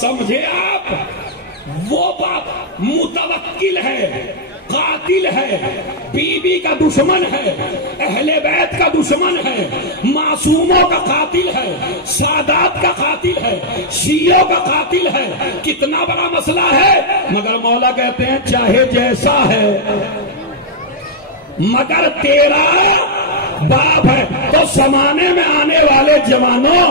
سمجھے آپ؟ وہ باپ متوکل ہے، قاتل ہے، بیوی کا دشمن ہے، اہل بیت کا دشمن ہے، معصوموں کا قاتل ہے، سادات کا قاتل ہے، شیعوں کا قاتل ہے. کتنا بڑا مسئلہ ہے. مگر مولا کہتے ہیں چاہے جیسا ہے مگر تیرا باپ ہے. تو زمانے میں آنے والے جوانوں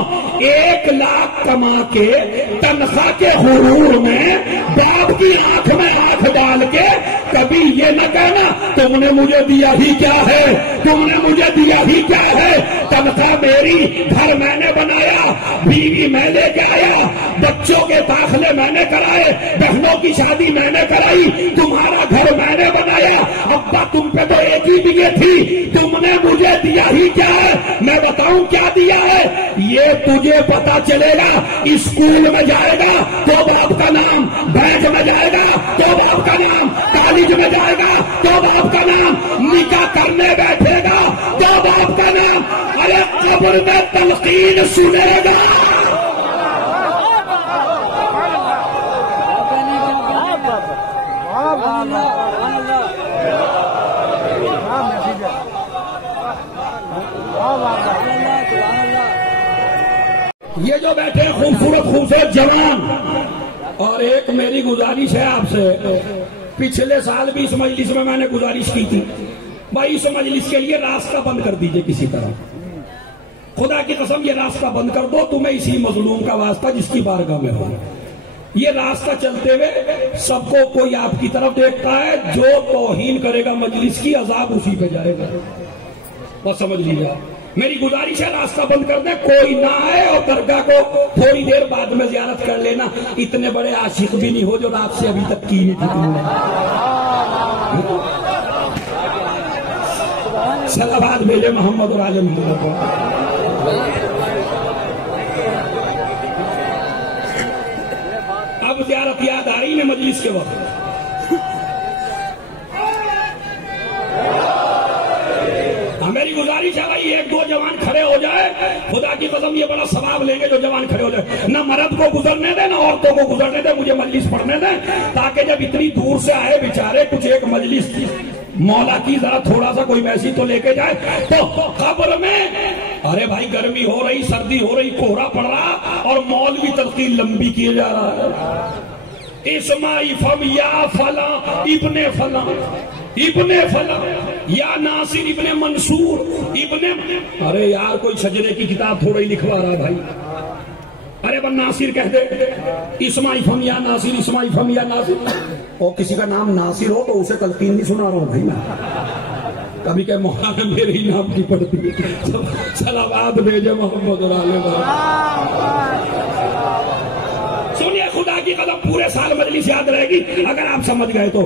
1 لاکھ کما کے تنخواہ کے غرور میں باپ کی آنکھ میں آنکھ ڈال کے کبھی یہ نہ کہنا تم نے مجھے دیا ہی کیا ہے، تم نے مجھے دیا ہی کیا ہے. تنخواہ میری، گھر میں نے بنایا، بیوی میں لے کے آیا، بچوں کے داخلے میں نے کرائے، بہنوں کی شادی میں نے کرائی، تمہارا گھر میں نے بنایا. ابا تم پہ تو ایک ہی دیے تھی، تم نے مجھے دیا ہی کیا ہے. میں بتاؤں کیا دیا ہے. یہ تجھے پتا چلے گا. اسکول میں جائے گا تو باپ کا نام، بینک میں جائے گا تو باپ کا نام، کالج میں جائے گا تو باپ کا نام، نکاح کرنے بیٹھے گا تو باپ کا نام. ارے قبر میں تلقین سنے گا. یہ جو بیٹھے خوبصورت خوبصورت جوان، اور ایک میری گزارش ہے آپ سے، پچھلے سال بھی اس مجلس میں میں نے گزارش کی تھی بھائی اس مجلس کے لیے راستہ بند کر دیجئے کسی طرح. خدا کی قسم یہ راستہ بند کر دو، تمہیں اسی مظلوم کا واسطہ جس کی بارگاہ میں ہو. یہ راستہ چلتے ہوئے سب کو کوئی آپ کی طرف دیکھتا ہے، جو توہین کرے گا مجلس کی عذاب اسی پہ جائے گا. بس سمجھ لیجیے. میری گزارش ہے راستہ بند کر دیں، کوئی نہ آئے، اور درگاہ کو تھوڑی دیر بعد میں زیارت کر لینا. اتنے بڑے عاشق بھی نہیں ہو جو رات سے ابھی تک کی نہیں تھی. صلوات بھیجے محمد اور آل محمد کو. اب زیارت یاد آ رہی ہے مجلس کے وقت. میری گزارش ہے بھائی 1-2 جوان کھڑے ہو جائے، خدا کی قسم یہ بڑا ثواب لیں گے جو جوان کھڑے ہو جائے. نہ مرد کو گزرنے دیں، نہ عورتوں کو گزرنے دیں، مجھے مجلس پڑھنے دیں، تاکہ جب اتنی دور سے آئے بیچارے کچھ ایک مجلس مولا کی ذرا تھوڑا سا کوئی میسی تو لے کے جائے. تو قبر میں ارے بھائی گرمی ہو رہی، سردی ہو رہی، کوہرا پڑ رہا، اور مولوی تلقین لمبی کیے جا رہا ہے. اسماعی فم یا فلاں ابن فلاں، ابن فلاں یا ناصر ابن منصور ابن. ارے یار کوئی شجرے کی کتاب تھوڑا ہی لکھوا رہا بھائی. ارے بن ناصر کہہ دے، اسماعی فم یا ناصر، اسماعی فم یا ناصر. اور کسی کا نام ناصر ہو تو اسے تلقین نہیں سنا رہا ہوں بھائی میں. کبھی کہ مولانا میرے ہی نام کی پڑھتی. صلوات بھیجے محمد اور آل محمد. سنیے خدا کی قدم پورے سال مجلس یاد رہے گی اگر آپ سمجھ گئے تو.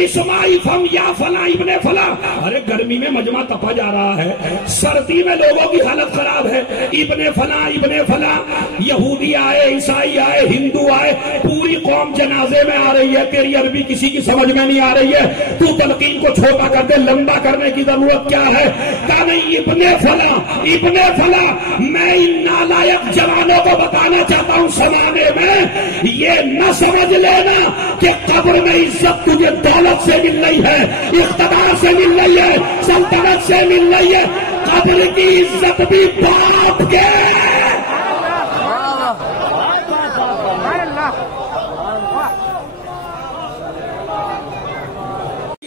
اسماعی فم یا فلاں ابن فلاں. ارے گرمی میں مجمع تپا جا رہا ہے، سردی میں لوگوں کی حالت خراب ہے. ابن فلاں ابن فلاں، یہودی آئے، عیسائی آئے، ہندو آئے، پوری قوم جنازے میں آ رہی ہے. تیری عربی کسی کی سمجھ میں نہیں آ رہی ہے، تو تلقین کو چھوٹا کر دے، لمبا کرنے کی ضرورت کیا ہے. کہ نہیں ابن فلاں ابن فلاں. میں ان نالائق جوانوں کو بتانا چاہتا ہوں زمانے میں یہ نہ سمجھ لینا کہ قبر میں عزت تجھے دولت سے مل رہی ہے، اقتدار سے مل رہی ہے، سلطنت سے مل رہی ہے. قبر کی عزت بھی باپ کے.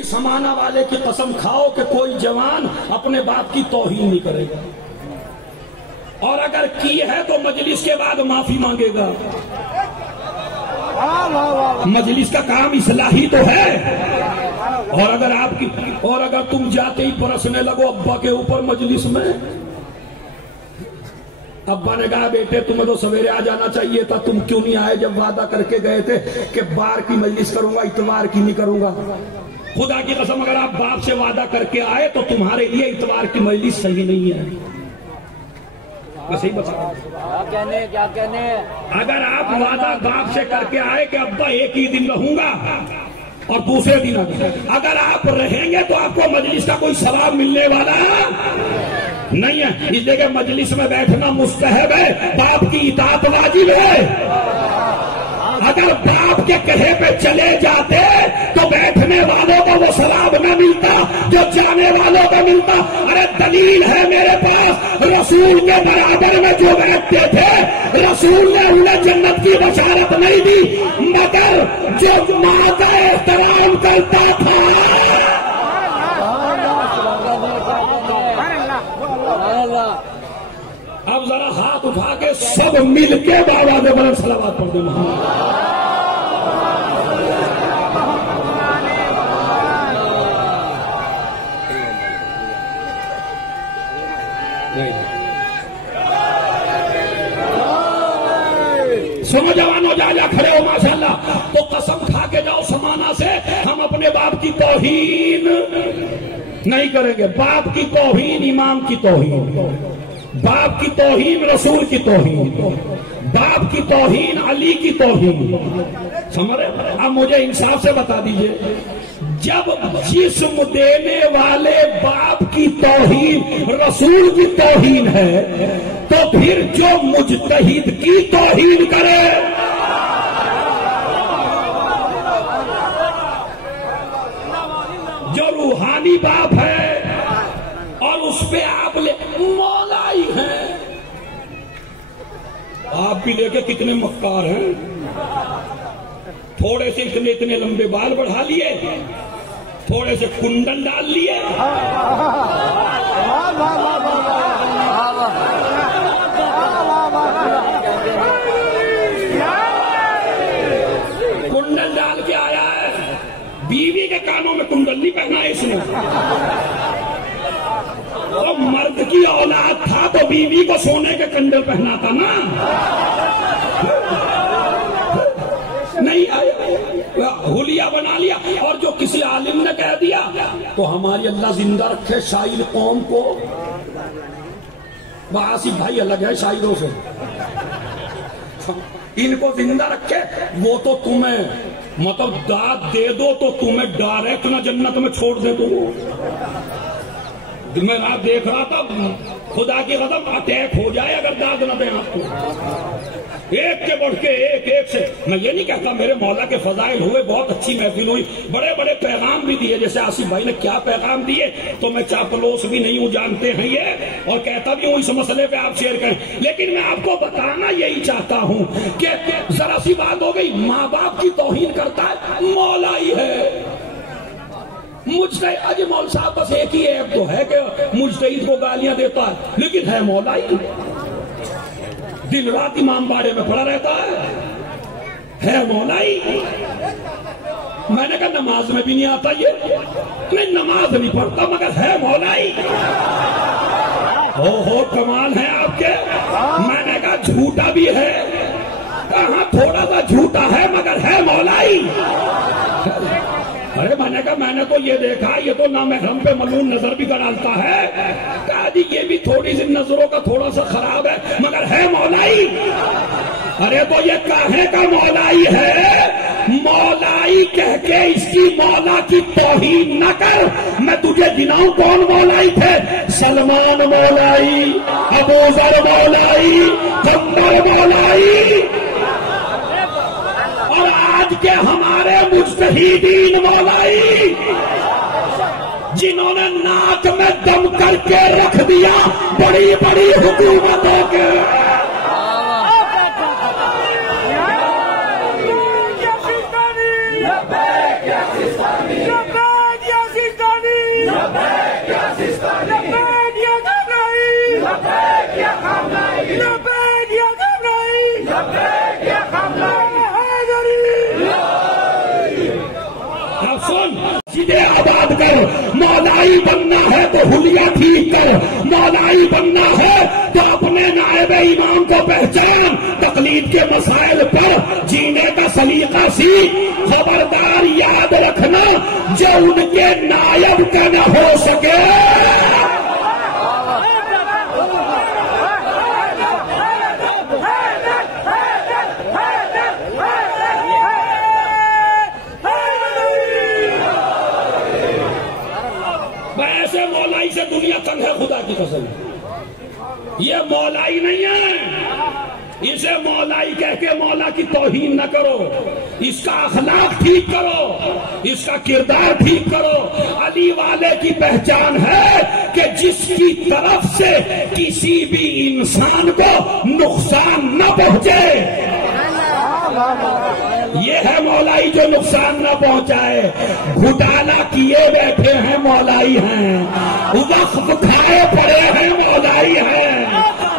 زمانہ والے کی قسم کھاؤ کہ کوئی جوان اپنے باپ کی توہین نہیں کرے گا، اور اگر کی ہے تو مجلس کے بعد معافی مانگے گا. مجلس کا کام اصلاحی تو ہے. اور اگر تم جاتے ہی پرسنے لگو ابا کے اوپر مجلس میں، ابا نے کہا بیٹے تمہیں تو سویرے آ جانا چاہیے تھا، تم کیوں نہیں آئے جب وعدہ کر کے گئے تھے کہ بار کی مجلس کروں گا، اتوار کی نہیں کروں گا. خدا کی قسم اگر آپ باپ سے وعدہ کر کے آئے تو تمہارے لیے اتوار کی مجلس صحیح نہیں ہے. صحیح بتا کیا کہنے. اگر آپ وعدہ باپ سے کر کے آئے کہ ابا ایک ہی دن رہوں گا اور دوسرے دن اگر آپ رہیں گے تو آپ کو مجلس کا کوئی ثواب ملنے والا نہیں ہے. اس لیے کہ مجلس میں بیٹھنا مستحب ہے، باپ کی اطاعت واجب ہے. اگر باپ کے کہے پہ چلے جاتے تو بیٹھنے والوں کو وہ ثواب نہ ملتا جو جانے والوں کو ملتا. ارے دلیل ہے میرے پاس, رسول کے برابر میں جو بیٹھتے تھے رسول نے انہیں جنت کی بشارت نہیں دی, مگر جو ماں کا احترام کرتا تھا. اب ذرا ہاتھ اٹھا کے سب مل کے بابا دے بلند صلوات پڑھ دیں. سنو جوانو, جا کھڑے ہو ماشاءاللہ. تو قسم کھا کے جاؤ سمانا سے, ہم اپنے باپ کی توہین نہیں کریں گے. باپ کی توہین امام کی توہین, باپ کی توہین رسول کی توہین, باپ کی توہین علی کی توہین. سمجھ رہے؟ اب مجھے انصاف سے بتا دیجئے, جب جسم دینے والے باپ کی توہین رسول کی توہین ہے تو پھر جو مجتہد کی توہین کرے, جو روحانی باپ ہے اور اس پہ آپ مولائی ہیں, آپ بھی دیکھیں کتنے مکار ہیں. تھوڑے سے اتنے لمبے بال بڑھا لیے, تھوڑے سے کنڈل ڈال لیے, کنڈل ڈال کے آیا ہے. بیوی کے کانوں میں کنڈل نہیں پہنا ہے اس نے. تو مرد کی اولاد تھا تو بیوی کو سونے کے کنڈل پہناتا نا. نہیں حلیہ بنا لیا. اور جو کسی عالم نے کہہ دیا تو ہماری اللہ زندہ رکھے شاعر قوم کو. آصف بھائی الگ ہے شاعروں سے, ان کو زندہ رکھے. وہ تو تمہیں مطلب داد دے دو تو تمہیں ڈائریکٹ نہ جنت میں چھوڑ دے. تو میں رات دیکھ رہا تھا, خدا کی قسم اٹیک ہو جائے اگر داد نہ دیں آپ کو. ایک کے بڑھ کے ایک سے. میں یہ نہیں کہتا میرے مولا کے فضائل ہوئے, بہت اچھی محفل ہوئی, بڑے بڑے پیغام بھی دیے, جیسے آصف بھائی نے کیا پیغام دیے. تو میں چاپلوس بھی نہیں ہوں, جانتے ہیں یہ, اور کہتا بھی ہوں اس مسئلے پہ آپ شیئر کریں. لیکن میں آپ کو بتانا یہی چاہتا ہوں کہ ذرا سی بات ہو گئی, ماں باپ کی توہین کرتا ہے مولائی ہے. مجتہد مول صاحب بس ایک ہی ایپ تو ہے کہ مجتہد کو گالیاں دیتا ہے, لیکن ہے مولائی. دن رات امام باڑے میں پڑا رہتا ہے مولائی. میں نے کہا نماز میں بھی نہیں آتا یہ, نہیں نماز نہیں پڑھتا مگر ہے مولائی. ہو کمال ہے آپ کے. میں نے کہا جھوٹا بھی ہے, کہاں تھوڑا سا جھوٹا ہے مگر ہے مولائی. ارے میں نے کہا میں نے تو یہ دیکھا یہ تو نامحرم پہ ملعون نظر بھی ڈالتا ہے. کہا جی یہ بھی تھوڑی سی نظروں کا تھوڑا سا خراب ہے مگر ہے مولائی. ارے تو یہ کہے کا مولائی ہے, مولائی کہہ کے اس کی مولا کی توہین نہ کر. میں تجھے گناؤں کون مولائی تھے, سلمان مولائی, ابو ذر مولائی, عمر مولائی, اور آج کے ہمارے مجتہدین مولائی جنہوں نے ناک میں دم کر کے رکھ دیا بڑی بڑی حکومتوں کے. آباد کر, مولائی بننا ہے تو حلیہ ٹھیک کر, مولائی بننا ہے تو اپنے نائب امام کو پہچان, تقلید کے مسائل پر جینے کا سلیقہ سیکھ. خبردار یاد رکھنا جو ان کے نائب کا نہ ہو سکے سے دنیا تنگ ہے. خدا کی قسم یہ مولائی نہیں ہے, اسے اسے مولائی کہہ کے مولا کی توہین نہ کرو، اس کا اخلاق ٹھیک کرو، اس کا کردار ٹھیک کرو۔ علی والے کی پہچان ہے کہ جس کی طرف سے کسی بھی انسان کو نقصان نہ پہنچے، یہ ہے مولائی جو نقصان نہ پہنچائے۔ گھٹالا کیے بیٹھے ہیں مولائی ہیں، وقف کھائے پڑے ہیں مولائی ہیں،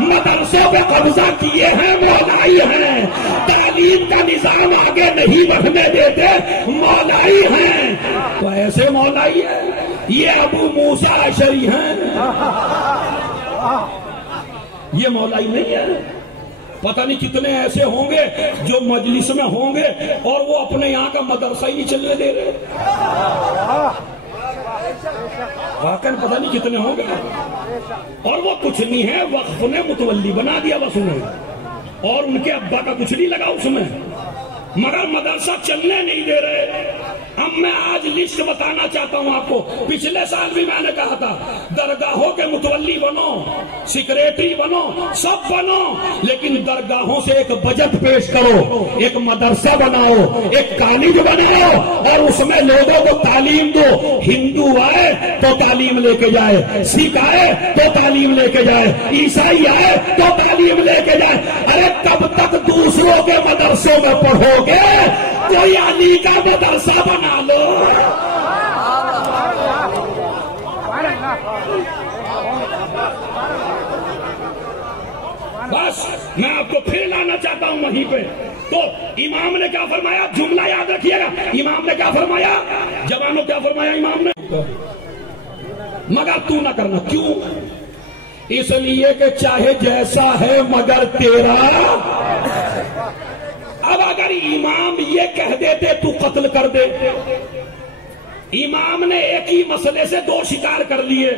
مدرسوں پہ قبضہ کیے ہیں مولائی ہیں، تعلیم کا نظام آگے نہیں بڑھنے دیتے مولائی ہیں۔ تو ایسے مولائی ہیں، یہ ابو موسیٰ اشعری ہیں، یہ مولائی نہیں ہے۔ پتہ نہیں کتنے ایسے ہوں گے جو مجلس میں ہوں گے اور وہ اپنے یہاں کا مدرسہ ہی نہیں چلنے دے رہے، واقعی پتہ نہیں کتنے ہوں گے، اور وہ کچھ نہیں ہے، وقف نے متولی بنا دیا بس انہیں، اور ان کے ابا کا کچھ نہیں لگا اس میں، مگر مدرسہ چلنے نہیں دے رہے۔ اب میں آج لسٹ بتانا چاہتا ہوں آپ کو، پچھلے سال بھی میں نے کہا تھا درگاہوں کے متولی بنو، سیکریٹری بنو، سب بنو، لیکن درگاہوں سے ایک بجٹ پیش کرو، ایک مدرسہ بناؤ، ایک کالج بناؤ، اور اس میں لوگوں کو تعلیم دو۔ ہندو آئے تو تعلیم لے کے جائے، سکھ آئے تو تعلیم لے کے جائے، عیسائی آئے تو تعلیم لے کے جائے۔ ارے کب تک دوسروں کے مدرسوں میں پڑھو گے؟ کوئی علی کا مدرسہ بنا لو۔ بس میں آپ کو پھر لانا چاہتا ہوں وہیں پہ۔ تو امام نے کیا فرمایا، جملہ یاد رکھیے گا، امام نے کیا فرمایا، جوانوں کیا فرمایا امام نے، مگر تو نہ کرنا۔ کیوں؟ اس لیے کہ چاہے جیسا ہے مگر تیرا۔ اب اگر امام یہ کہہ دیتے تو قتل کر دے، امام نے ایک ہی مسئلے سے دو شکار کر لیے۔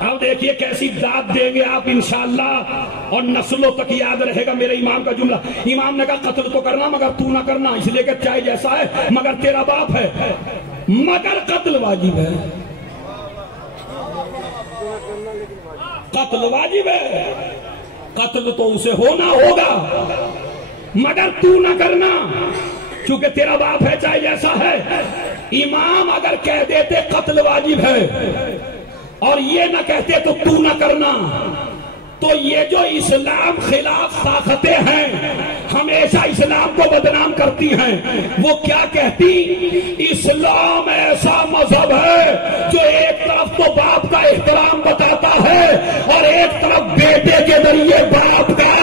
اب دیکھیے کیسی داد دیں گے آپ انشاءاللہ، اور نسلوں تک یاد رہے گا میرے امام کا جملہ۔ امام نے کہا قتل تو کرنا مگر تو نہ کرنا، اس لیے کہ چاہے جیسا ہے مگر تیرا باپ ہے، مگر قتل واجب ہے، قتل واجب ہے، قتل تو اسے ہونا ہوگا مگر تو نہ کرنا، چونکہ تیرا باپ ہے چاہے جیسا ہے۔ امام اگر کہہ دیتے قتل واجب ہے اور یہ نہ کہتے تو نہ کرنا، تو یہ جو اسلام خلاف طاقتیں ہیں ہمیشہ اسلام کو بدنام کرتی ہیں، وہ کیا کہتی، اسلام ایسا مذہب ہے جو ایک طرف تو باپ کا احترام بتاتا ہے اور ایک طرف بیٹے کے ذریعے باپ کا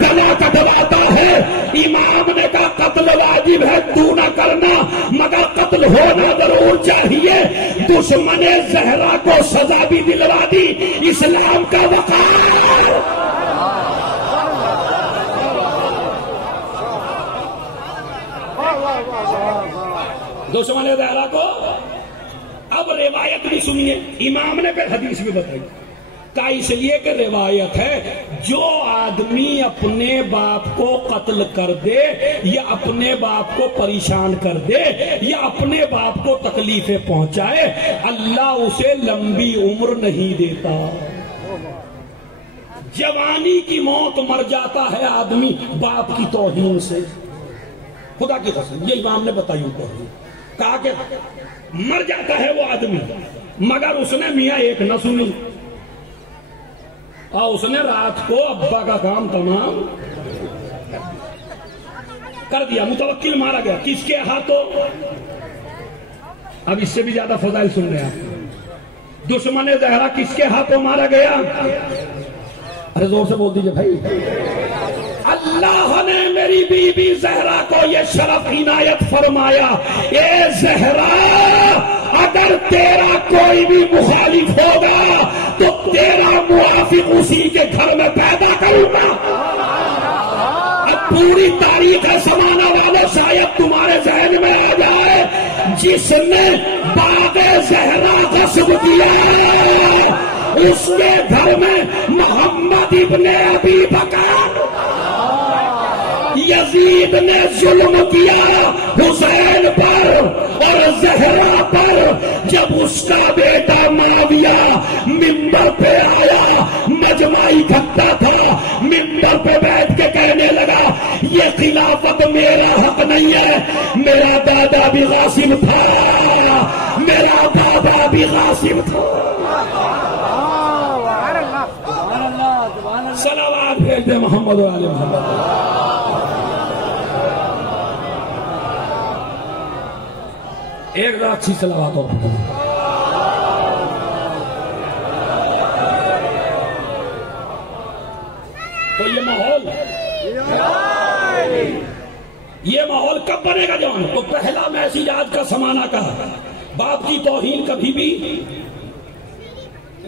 گلا کٹواتا ہے۔ امام نے کہا قتل واجب ہے، تو نہ کرنا، مگر قتل ہونا ضرور چاہیے۔ دشمن زہرا کو سزا بھی دلوا دی، اسلام کا وقار۔ دشمن زہرا کو۔ اب روایت بھی سنیے، امام نے پھر حدیث بھی بتائی، کا اس لیے کہ روایت ہے جو آدمی اپنے باپ کو قتل کر دے یا اپنے باپ کو پریشان کر دے یا اپنے باپ کو تکلیفیں پہنچائے، اللہ اسے لمبی عمر نہیں دیتا۔ جوانی کی موت مر جاتا ہے آدمی باپ کی توہین سے، خدا کی قسم، یہ امام نے بتائی کو، کہا کہ مر جاتا ہے وہ آدمی، مگر اس نے میاں ایک نہ سنی، اور اس نے رات کو ابا کا کام تمام کر دیا، متوکل مارا گیا، کس کے ہاتھوں؟ اب اس سے بھی زیادہ فضائل سن رہے ہیں، دشمن زہرا کس کے ہاتھوں مارا گیا؟ ارے زور سے بول دیجئے بھائی۔ اللہ نے میری بی بی زہرا کو یہ شرف عنایت فرمایا، اے زہرا اگر تیرا کوئی بھی مخالف ہوگا تو تیرا موافق اسی کے گھر میں پیدا کروں گا۔ اب پوری تاریخ زمانہ والے شاید تمہارے ذہن میں آ جائے، جس نے باغ زہرا غصب کیا اس کے گھر میں محمد ابن ابی بکر، یزید نے ظلم کیا حسین پر، اور اور زہرا پر جب اس کا بیٹا معاویہ منبر پہ آیا، مجمع اکٹھا تھا، منبر پہ بیٹھ کے کہنے لگا یہ خلافت میرا حق نہیں ہے، میرا دادا بھی غاصب تھا، میرا دادا بھی غاصب تھا۔ صلوات بھیج دے محمد و آل محمد۔ ایک ذرا اچھی صلوات اور تو یہ ماحول کب بنے گا جوان؟ تو پہلا میسج آج کا سمانا کا، باپ کی توہین کبھی بھی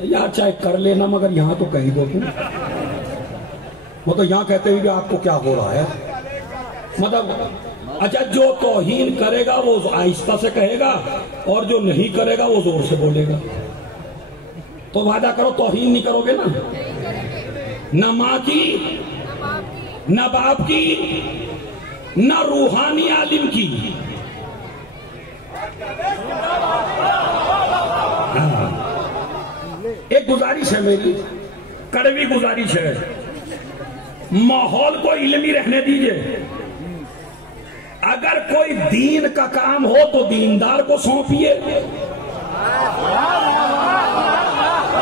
یار چاہے کر لینا مگر یہاں تو کہی دو تم، وہ تو یہاں کہتے ہوئے کہ آپ کو کیا ہو رہا ہے، مطلب اچھا جو توہین کرے گا وہ آہستہ سے کہے گا اور جو نہیں کرے گا وہ زور سے بولے گا۔ تو وعدہ کرو توہین نہیں کرو گے نا، نہ ماں کی، نہ باپ کی، نہ روحانی عالم کی۔ ایک گزارش ہے میری، کڑوی گزارش ہے، ماحول کو علمی رہنے دیجئے۔ اگر کوئی دین کا کام ہو تو دیندار کو سونپیے،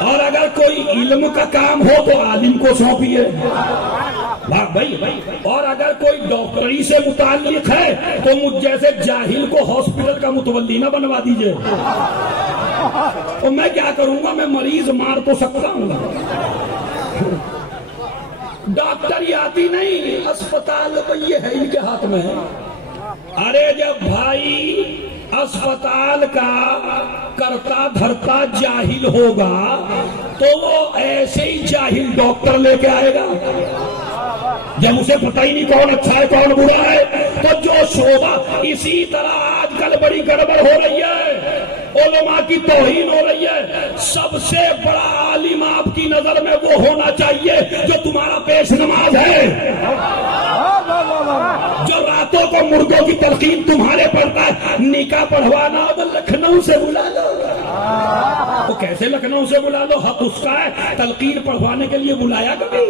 اور اگر کوئی علم کا کام ہو تو عالم کو سونپیے بھائی، اور اگر کوئی ڈاکٹری سے متعلق ہے تو مجھ جیسے جاہل کو ہاسپٹل کا متولی نہ بنوا دیجئے۔ تو میں کیا کروں گا، میں مریض مار تو سکتا ہوں، ڈاکٹر آتی نہیں، اسپتال یہ ہے ان کے ہاتھ میں۔ ارے جب بھائی اسپتال کا کرتا دھرتا جاہل ہوگا تو وہ ایسے ہی جاہل ڈاکٹر لے کے آئے گا، جب اسے پتہ ہی نہیں کون اچھا ہے کون برا ہے۔ تو جو شعبہ، اسی طرح آج کل بڑی گڑبڑ ہو رہی ہے، علماء کی توہین ہو رہی ہے۔ سب سے بڑا عالم آپ کی نظر میں وہ ہونا چاہیے جو تمہارا پیش نماز ہے، جو راتوں کو مردوں کی تلقین تمہارے پڑتا ہے۔ نکاح پڑھوانا تو لکھنؤ سے بلا لو، تو کیسے لکھنؤ سے بلا لو، حق اس کا ہے، تلقین پڑھوانے کے لیے بلایا کبھی؟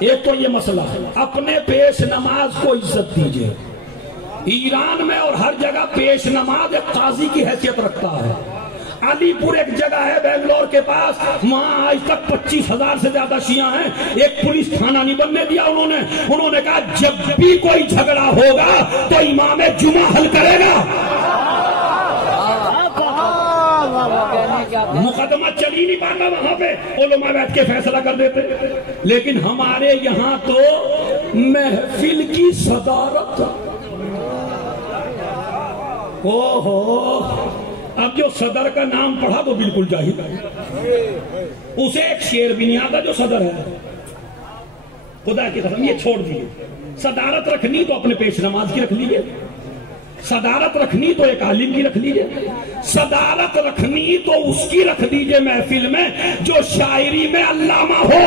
ایک تو یہ مسئلہ ہے، اپنے پیش نماز کو عزت دیجئے۔ ایران میں اور ہر جگہ پیش نماز ایک قاضی کی حیثیت رکھتا ہے۔ علی پور ایک جگہ ہے بنگلور کے پاس، وہاں آج تک 25,000 سے زیادہ شیعہ ہیں، ایک پولیس تھانہ نہیں بننے دیا انہوں نے کہا جب بھی کوئی جھگڑا ہوگا تو امام جمعہ حل کرے گا۔ مقدمہ چلی نہیں پاتا وہاں پہ، علماء بیٹھ کے فیصلہ کر دیتے۔ لیکن ہمارے یہاں تو محفل کی صدارت، اب جو صدر کا نام پڑھا تو بالکل جاہل ہے، اسے ایک شعر بھی نہیں آتا جو صدر ہے۔ خدا کی قسم یہ چھوڑ دیجیے، صدارت رکھنی تو اپنے پیش نماز کی رکھ لیجیے، صدارت رکھنی تو ایک عالم کی رکھ لیجیے، صدارت رکھنی تو اس کی رکھ دیجیے محفل میں جو شاعری میں علامہ ہو۔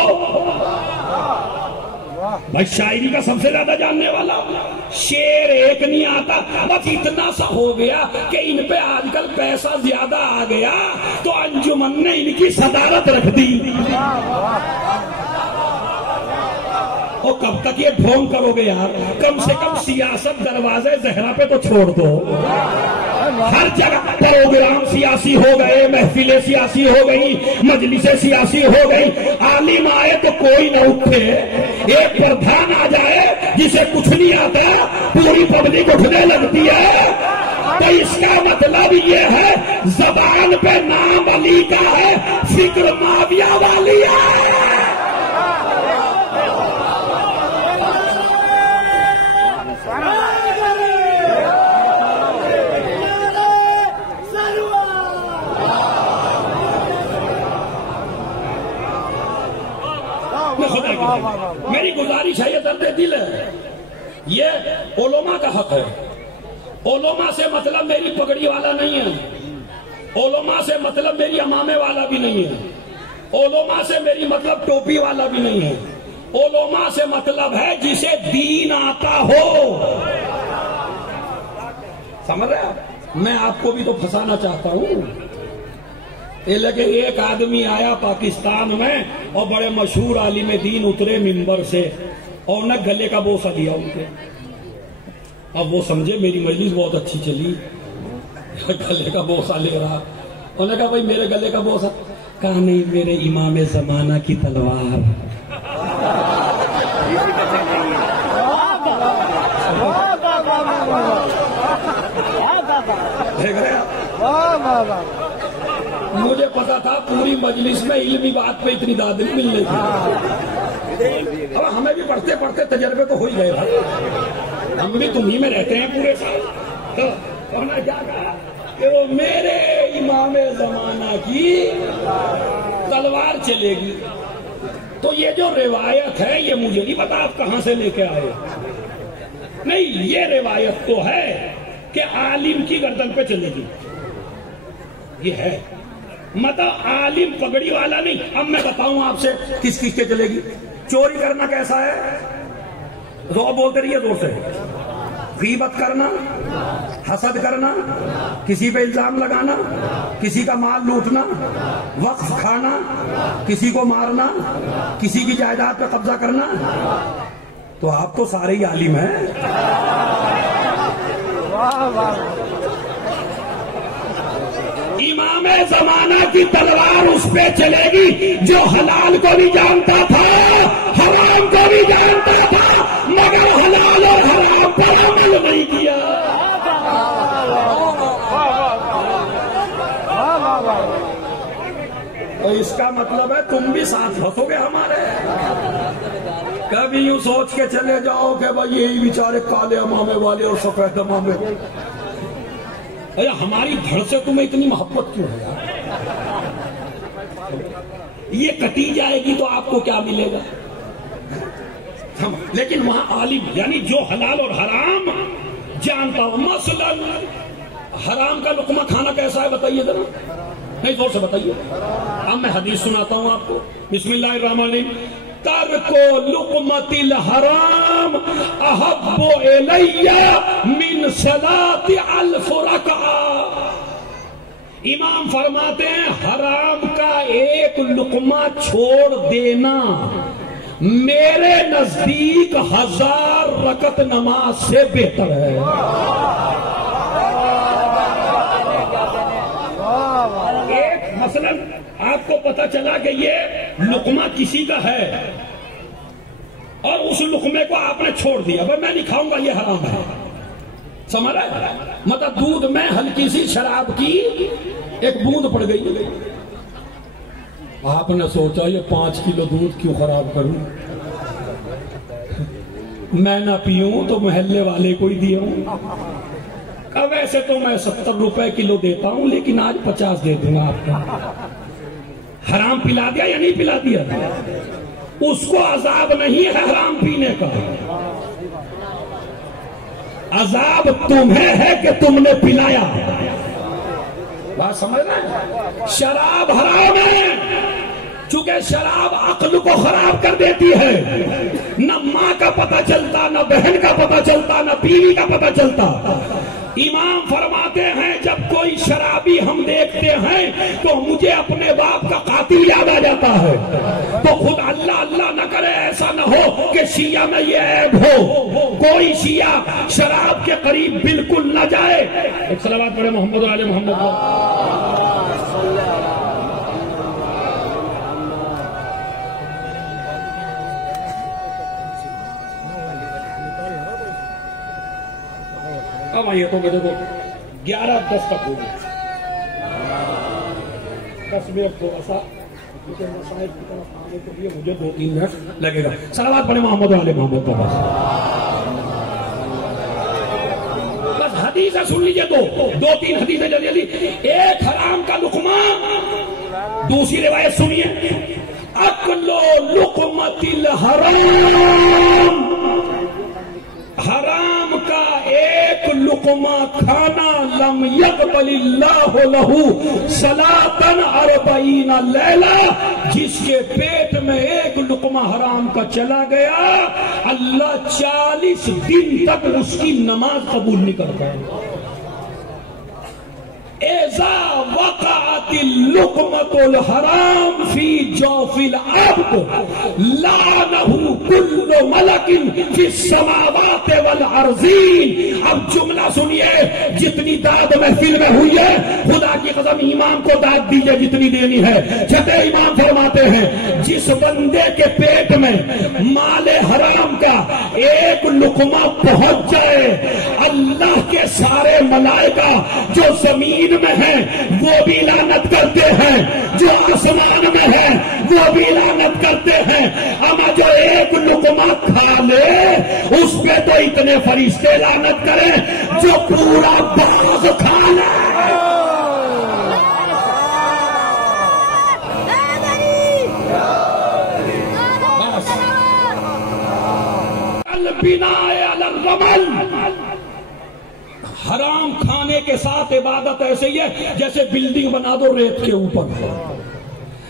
بھائی شاعری کا سب سے زیادہ جاننے والا، شعر ایک نہیں آتا، بس اتنا سا ہو گیا کہ ان پہ آج کل پیسہ زیادہ آ گیا تو انجمن نے ان کی صدارت رکھ دی۔ اور کب تک یہ ڈھونگ کرو گے یار؟ کم سے کم سیاست دروازے زہرا پہ تو چھوڑ دو۔ ہر جگہ پروگرام سیاسی ہو گئے، محفلیں سیاسی ہو گئی، مجلسیں سیاسی ہو گئی، عالم آئے تو کوئی نہ اٹھے، ایک پردھان آ جائے جسے کچھ نہیں آتا پوری پبلک اٹھنے لگتی ہے۔ تو اس کا مطلب یہ ہے زبان پہ نام علی کا ہے، فکر معاویہ والی ہے۔ میری گزارش ہے، یہ درد دل ہے، یہ علماء کا حق ہے۔ علماء سے مطلب میری پگڑی والا نہیں ہے، علماء سے مطلب میری امامے والا بھی نہیں ہے، علماء سے میری مطلب ٹوپی والا بھی نہیں ہے، علماء سے مطلب ہے جسے دین آتا ہو۔ سمجھ رہے آپ؟ میں آپ کو بھی تو پھنسانا چاہتا ہوں. لیکن ایک آدمی آیا پاکستان میں اور بڑے مشہور عالم دین اترے ممبر سے اور نہ گلے کا بوسہ دیا ان کے. اب وہ سمجھے میری مجلس بہت اچھی چلی, گلے کا بوسہ لے رہا. انہوں نے کہا بھائی میرے گلے کا بوسہ. کہا نہیں, میرے امام زمانہ کی تلوار. دیکھ رہے آپ, مجھے پتا تھا پوری مجلس میں علمی بات پہ اتنی داد نہیں ملنے کی. اب ہمیں بھی پڑھتے پڑھتے تجربے تو ہو ہی گئے بھائی, ہم بھی تمہیں میں رہتے ہیں پورے سال. اور میں کیا کہا کہ وہ میرے امام زمانہ کی تلوار چلے گی. تو یہ جو روایت ہے یہ مجھے نہیں پتا آپ کہاں سے لے کے آئے. نہیں, یہ روایت تو ہے کہ عالم کی گردن پہ چلے گی, یہ ہے. مطلب عالم پگڑی والا نہیں. اب میں بتاؤں آپ سے کس کس کے چلے گی. چوری کرنا کیسا ہے؟ زور بولتے رہیے زور سے. غیبت کرنا, حسد کرنا, کسی پہ الزام لگانا, کسی کا مال لوٹنا, وقف کھانا, کسی کو مارنا, کسی کی جائیداد پہ قبضہ کرنا. تو آپ تو سارے ہی عالم ہیں. امام زمانہ کی تلوار اس پہ چلے گی جو حلال کو بھی جانتا تھا, حرام کو بھی جانتا تھا, مگر حلال اور حرام پر عمل نہیں کیا. تو اس کا مطلب ہے تم بھی ساتھ پھنسو گے ہمارے. کبھی یوں سوچ کے چلے جاؤ کہ بھائی یہی بیچارے کالے امامے والے اور سفید امامے. ہماری دھڑ سے تمہیں اتنی محبت کیوں ہے یار؟ یہ کٹی جائے گی تو آپ کو کیا ملے گا؟ لیکن وہاں عالم یعنی جو حلال اور حرام جانتا ہو. مثلا حرام کا لقمہ کھانا کیسا ہے بتائیے ذرا, نہیں زور سے بتائیے. اب میں حدیث سناتا ہوں آپ کو. بسم اللہ الرحمن الرحیم. ترکو لقمت الحرام احب الی من صلاۃ الف رکعہ. امام فرماتے ہیں حرام کا ایک لقمہ چھوڑ دینا میرے نزدیک 1000 رکعت نماز سے بہتر ہے. ایک مثلا آپ کو پتا چلا کہ یہ لقمہ کسی کا ہے اور اس لقمے کو آپ نے چھوڑ دیا, بھائی میں نہیں کھاؤں گا, یہ حرام ہے. سمجھ رہے؟ مطلب دودھ میں ہلکی سی شراب کی ایک بوند پڑ گئی, آپ نے سوچا یہ 5 کلو دودھ کیوں خراب کروں, میں نہ پیوں تو محلے والے کو ہی دیا ہوں. ویسے تو میں 70 روپے کلو دیتا ہوں لیکن آج 50 دے دوں گا آپ کا. حرام پلا دیا یا نہیں پلا دیا؟ اس کو عذاب نہیں ہے حرام پینے کا, عذاب تمہیں ہے کہ تم نے پلایا. بات سمجھ رہے؟ شراب حرام ہے چونکہ شراب عقل کو خراب کر دیتی ہے. نہ ماں کا پتہ چلتا, نہ بہن کا پتہ چلتا, نہ بیوی کا پتہ چلتا. امام فرماتے ہیں جب کوئی شرابی ہم دیکھتے ہیں تو مجھے اپنے باپ کا قاتل یاد آ جاتا ہے. تو خود اللہ اللہ نہ کرے ایسا نہ ہو کہ شیعہ میں یہ عیب ہو, کوئی شیعہ شراب کے قریب بالکل نہ جائے. ایک صلوات پڑھے محمد و آل محمد. اب آئیے تو دیکھو 11:10 تک ہو گیا, 10 منٹ تھوڑا سا مسائل کی طرف آنے کے لیے مجھے 2-3 منٹ لگے گا. صلوات پڑھے محمد والے محمد پر. بس حدیثیں سن لیجیے, 2-3 حدیثیں جلدی جلدی. ایک حرام کا لقمہ, دوسری روایت سنیے, اکلو لقمت الحرام, حرام کا ایک لقمہ کھانا لم یقبل اللہ لہ صلاۃ 40 لیلہ, جس کے پیٹ میں ایک لقمہ حرام کا چلا گیا اللہ 40 دن تک اس کی نماز قبول نہیں کرتا. اذا وقعت اللقمۃ الحرام فی جوف العبد لعنہ کل ملک فی السماوات والارضین. اب جملہ سنیے، جتنی داد محفل میں ہوئی ہے خدا کی قسم امام کو داد دیجیے جتنی دینی ہے. چھٹے امام فرماتے ہیں جس بندے کے پیٹ میں مال حرام کا ایک لقمہ پہنچ جائے، اللہ کے سارے ملائکہ جو زمین میں ہیں وہ بھی لعنت کرتے ہیں، جو آسمان میں ہیں وہ بھی لعنت کرتے ہیں. اما جو ایک لقمہ کھا لے اس پہ تو اتنے فرشتے لعنت کریں جو پورا باغ کھا لے. البناء علی الرمل، حرام کھانے کے ساتھ عبادت ایسے ہی ہے جیسے بلڈنگ بنا دو ریت کے اوپر.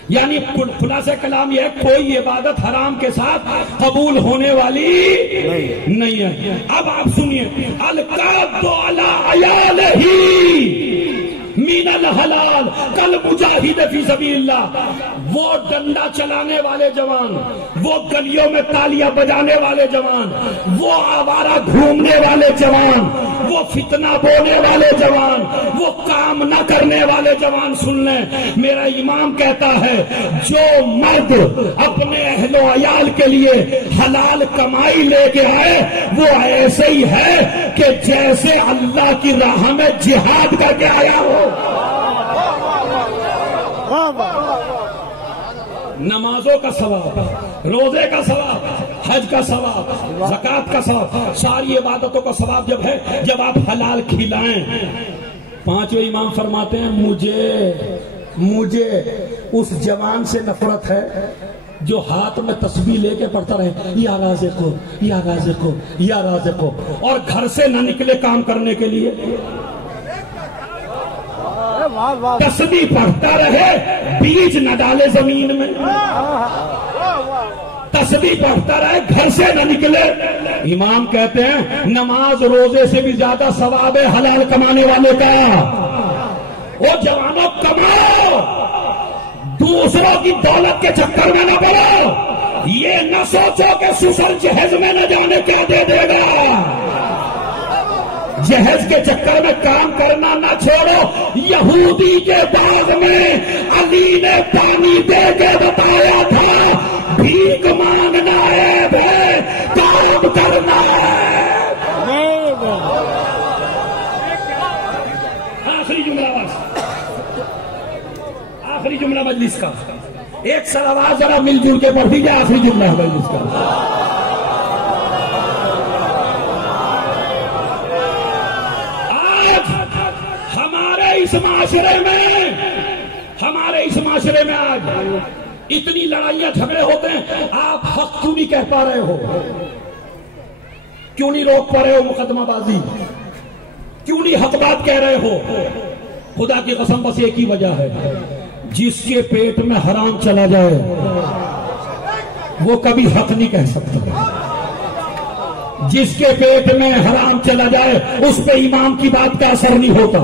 یعنی خلاصہ کلام یہ ہے کوئی عبادت حرام کے ساتھ قبول ہونے والی نہیں ہے. اب آپ سنیے، القابض علی عیالہ من الحلال کل مجاہد فی سبیل اللہ. وہ ڈنڈا چلانے والے جوان، وہ گلیوں میں تالیاں بجانے والے جوان، وہ آوارہ گھومنے والے جوان، وہ فتنہ بونے والے جوان، وہ کام نہ کرنے والے جوان، سن لیں میرا امام کہتا ہے جو مرد اپنے اہل و عیال کے لیے حلال کمائی لے کے آئے وہ ایسے ہی ہے کہ جیسے اللہ کی راہ میں جہاد کر کے آیا ہو. نمازوں کا ثواب، روزے کا ثواب، حج کا ثواب، زکوٰۃ کا ثواب، ساری عبادتوں کا ثواب جب ہے جب آپ حلال کھلائیں. پانچویں امام فرماتے ہیں مجھے اس جوان سے نفرت ہے جو ہاتھ میں تسبیح لے کے پڑھتا رہے یا رازقو یا رازقو یا رازقو اور گھر سے نہ نکلے کام کرنے کے لیے. تسبیح پڑھتا رہے بیج نہ ڈالے زمین میں، تسبیح پڑھتا رہے گھر سے نہ نکلے. امام کہتے ہیں نماز روزے سے بھی زیادہ ثواب ہے حلال کمانے والے کا. وہ جوانوں کماؤ، دوسروں کی دولت کے چکر میں نہ پڑو. یہ نہ سوچو کہ سسر جہیز میں نہ جانے کیا دے دے گا. جہیز کے چکر میں کام کرنا نہ چھوڑو. یہودی کے باغ میں علی نے پانی دے کے بتایا تھا بھیک مانگنا ہے کام کرنا ہے. آخری جملہ بس، آخری جملہ مجلس کا. ایک سلوات ذرا مل جل کے پڑھ دیجیے. آخری جملہ ہے مجلس کا. ہمارے اس معاشرے میں آج اتنی لڑائیاں جھگڑے ہوتے ہیں، آپ حق کیوں نہیں کہہ پا رہے ہو؟ کیوں نہیں روک پا رہے ہو مقدمہ بازی؟ کیوں نہیں حق بات کہہ رہے ہو؟ خدا کی قسم بس ایک ہی وجہ ہے، جس کے پیٹ میں حرام چلا جائے وہ کبھی حق نہیں کہہ سکتا. جس کے پیٹ میں حرام چلا جائے اس پہ امام کی بات کا اثر نہیں ہوتا.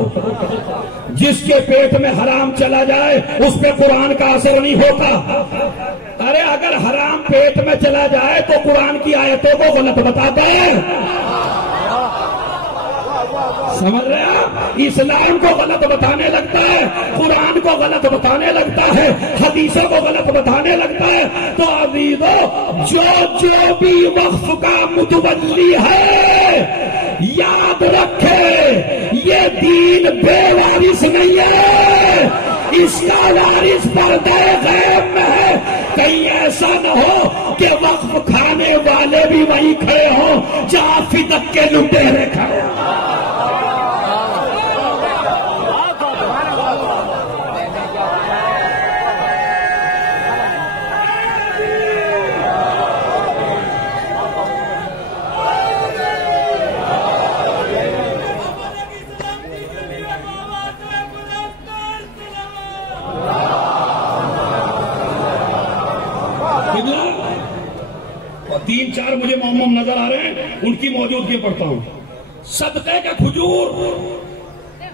جس کے پیٹ میں حرام چلا جائے اس پہ قرآن کا اثر نہیں ہوتا. ارے اگر حرام پیٹ میں چلا جائے تو قرآن کی آیتوں کو غلط بتاتا ہے. سمجھ رہے آپ؟ اسلام کو غلط بتانے لگتا ہے، قرآن کو غلط بتانے لگتا ہے، حدیثوں کو غلط بتانے لگتا ہے. تو عزیزو جو بھی وقف کا متولی ہے یاد رکھے یہ دین بے وارث نہیں ہے، اس کا وارث پردہ غیب میں ہے. کہیں ایسا نہ ہو کہ وقف کھانے والے بھی وہیں کھڑے ہوں جہاں فدق کے لٹیرے کھڑے ہوں. تین چار مجھے مومم نظر آ رہے ہیں، ان کی موجودگی پڑھتا ہوں. صدقے کا کھجور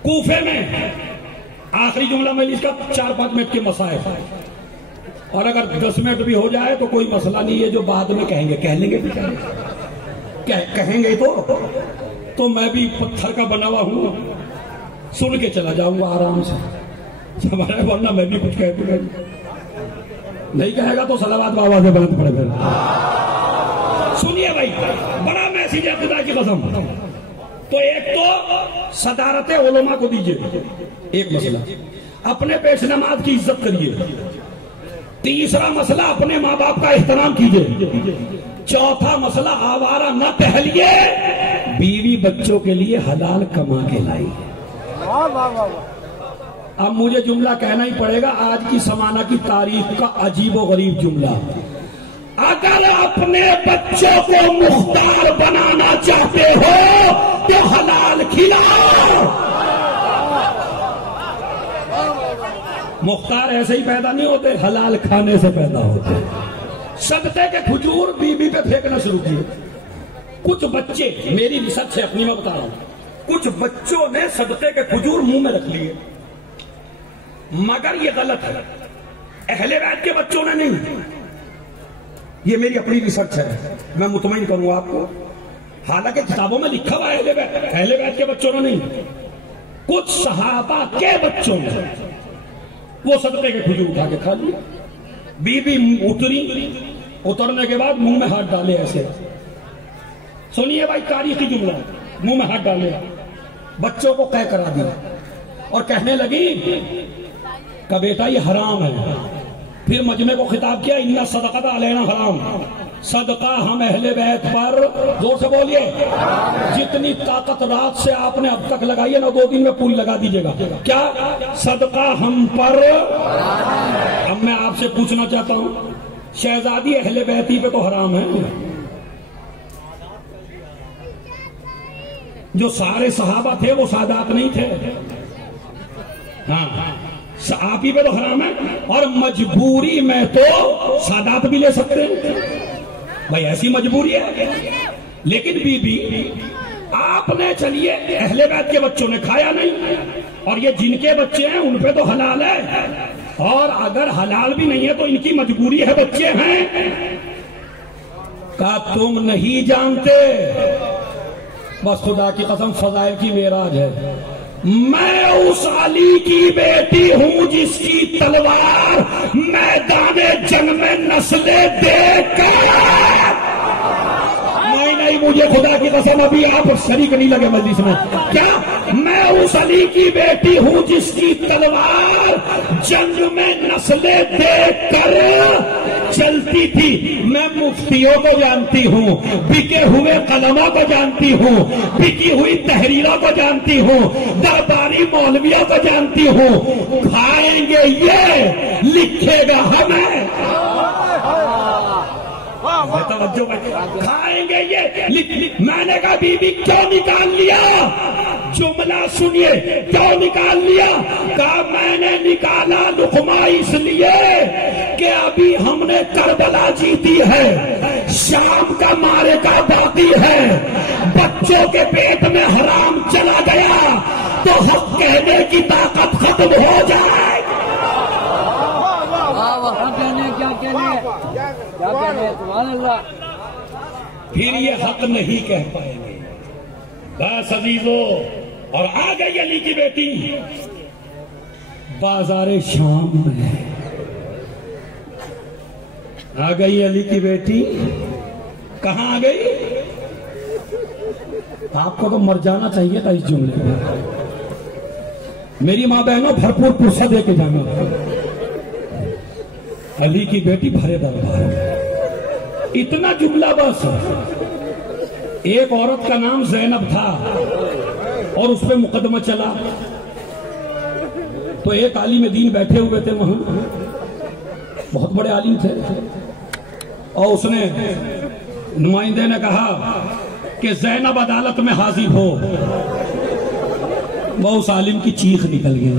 کوفے میں آخری جملہ مجلس کا 4-5 منٹ کے مسائل، اور اگر 10 منٹ بھی ہو جائے تو کوئی مسئلہ نہیں ہے، جو بعد میں کہیں گے کہہ لیں گے بھی، کہیں گے تو میں بھی پتھر کا بنا ہوا ہوں، سن کے چلا جاؤں گا آرام سے، ورنہ میں بھی کچھ کہہ دوں گا، نہیں کہے گا تو صلوات بابا سے بلند پڑے پھر۔ سنیے بھائی، بڑا میسیج ہے خدا کی قسم۔ تو ایک تو صدارت علماء کو دیجئے، ایک مسئلہ، اپنے پیش نماز کی عزت کریے، تیسرا مسئلہ اپنے ماں باپ کا احترام کیجئے، چوتھا مسئلہ آوارہ نہ ٹہلیے، بیوی بچوں کے لیے حلال کما کے لائیے۔ اب مجھے جملہ کہنا ہی پڑے گا، آج کی زمانہ کی تاریخ کا عجیب و غریب جملہ، اگر اپنے بچوں کو مختار بنانا چاہتے ہو تو حلال کھلاؤ۔ مختار ایسے ہی پیدا نہیں ہوتے، حلال کھانے سے پیدا ہوتے۔ صدقے کے کھجور بیوی پہ پھینکنا شروع کیے، کچھ بچے، میری ریسرچ ہے اپنی، میں بتا رہا ہوں، کچھ بچوں نے صدقے کے کھجور منہ میں رکھ لیے، مگر یہ غلط ہے، اہل بیت کے بچوں نے نہیں، یہ میری اپنی ریسرچ ہے، میں مطمئن کروں آپ کو، حالانکہ کتابوں میں لکھا ہوا ہے اہل بیت کے بچوں نے نہیں، کچھ صحابہ کے بچوں نے وہ صدقے کے کھجور اٹھا کے کھا لیا، بیوی اترنے کے بعد منہ میں ہاتھ ڈالے ایسے، سنیے بھائی تاریخی جملہ، منہ میں ہاتھ ڈالے، بچوں کو قے کرا دیا، اور کہنے لگی کہ بیٹا یہ حرام ہے، پھر مجمع کو خطاب کیا، ان صدقۃ علینا حرام، صدقہ ہم اہل بیت پر، زور سے بولیے، جتنی طاقت رات سے آپ نے اب تک لگائی ہے نا 2 دن میں پوری لگا دیجیے گا، کیا صدقہ ہم پر۔ اب میں آپ سے پوچھنا چاہتا ہوں، شہزادی اہل بیتی پہ تو حرام ہے، جو سارے صحابہ تھے وہ سادات نہیں تھے، ہاں آپ ہی پہ تو حرام ہے، اور مجبوری میں تو سادات بھی لے سکتے ہیں، بھائی ایسی مجبوری ہے، لیکن بی آپ نے چلیے اہل بیت کے بچوں نے کھایا نہیں، اور یہ جن کے بچے ہیں ان پہ تو حلال ہے، اور اگر حلال بھی نہیں ہے تو ان کی مجبوری ہے، بچے ہیں، کہ تم نہیں جانتے، بس خدا کی قسم فضائل کی معراج ہے، میں اس علی کی بیٹی ہوں جس کی تلوار میدان جنگ میں نسلیں دیکھ کر، نہیں مجھے خدا کی قسم ابھی آپ شریک نہیں لگے مجلس میں، کیا میں اس علی کی بیٹی ہوں جس کی تلوار جنگ میں نسلیں دیکھ کر چلتی تھی، میں مفتیوں کو جانتی ہوں، بکے ہوئے قلموں کو جانتی ہوں، بکی ہوئی تحریروں کو جانتی ہوں، درباری مولویوں کو جانتی ہوں، کھائیں گے یہ لکھے گا ہمیں، توجہ کھائیں گے یہ، میں نے کہا بی بی کیوں نکال لیا، جملہ سنیے، کیوں نکال لیا، کہا میں نے نکالا لقمہ اس لیے کہ ابھی ہم نے کربلا جیتی ہے، شام کا معرکہ باقی ہے، بچوں کے پیٹ میں حرام چلا گیا تو حق کہنے کی طاقت ختم ہو جائے، پھر یہ حق نہیں کہہ پائیں گے، بس عزیزو، اور آ گئی علی کی بیٹی بازار شام میں، آ گئی علی کی بیٹی، کہاں آ گئی؟ آپ کو تو مر جانا چاہیے تھا اس جملے میں، میری ماں بہنوں بھرپور پرسہ دے کے جانا، علی کی بیٹی بھرے دربار، اتنا جملہ بس، ایک عورت کا نام زینب تھا اور اس پہ مقدمہ چلا، تو ایک عالم دین بیٹھے ہوئے تھے وہاں، بہت بڑے عالم تھے، اور اس نے نمائندے نے کہا کہ زینب عدالت میں حاضر ہو، وہ اس عالم کی چیخ نکل گئی،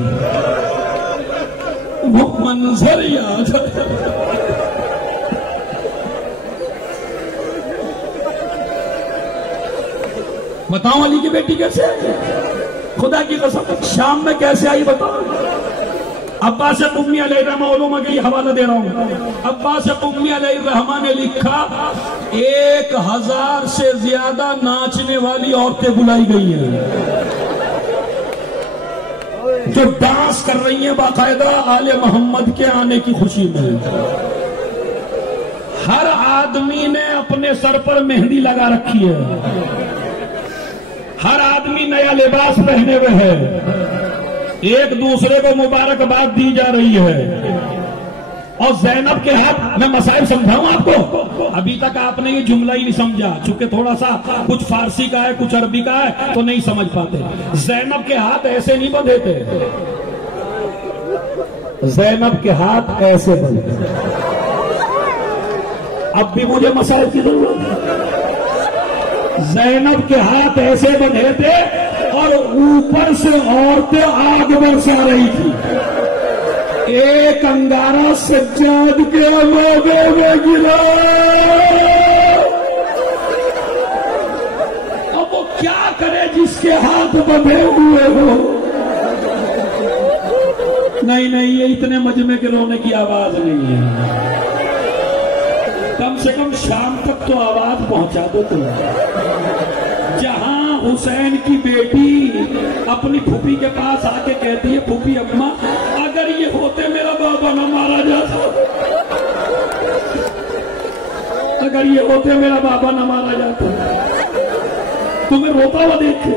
وہ منظر یاد، بتاؤ علی کی بیٹی کیسے آئی؟ خدا کی قسم شام میں کیسے آئی بتاؤ؟ عباس قمی علیہ الرحمہ علومہ کے یہ حوالہ دے رہا ہوں. عباس قمی علیہ الرحمہ نے لکھا 1000 سے زیادہ ناچنے والی عورتیں بلائی گئی ہیں جو ڈانس کر رہی ہیں باقاعدہ آل محمد کے آنے کی خوشی میں. ہر آدمی نے اپنے سر پر مہندی لگا رکھی ہے، ہر آدمی نیا لباس پہنے ہوئے ہے، ایک دوسرے کو مبارکباد دی جا رہی ہے. اور زینب کے ہاتھ میں مسائل سمجھاؤں آپ کو، ابھی تک آپ نے یہ جملہ ہی نہیں سمجھا چونکہ تھوڑا سا کچھ فارسی کا ہے کچھ عربی کا ہے تو نہیں سمجھ پاتے. زینب کے ہاتھ ایسے نہیں بندھے تھے، زینب کے ہاتھ ایسے بندھے تھے. اب بھی مجھے مسائل کی ضرورت ہے. زینب کے ہاتھ ایسے بندھے تھے اور اوپر سے عورتیں آگ برسا رہی تھی. ایک انگارہ سجاد کے لوگوں میں گرا. اب وہ کیا کرے جس کے ہاتھ بندھے ہوئے ہو. نہیں یہ اتنے مجمع کے رونے کی آواز نہیں ہے، کم سے کم شام تک تو آواز پہنچا دو. تو جہاں حسین کی بیٹی اپنی پھوپھی کے پاس آ کے کہتی ہے پھوپھی اماں اگر یہ ہوتے میرا بابا نہ مارا جاتا، اگر یہ ہوتے میرا بابا نہ مارا جاتا. تمہیں روتا ہوا دیکھتے.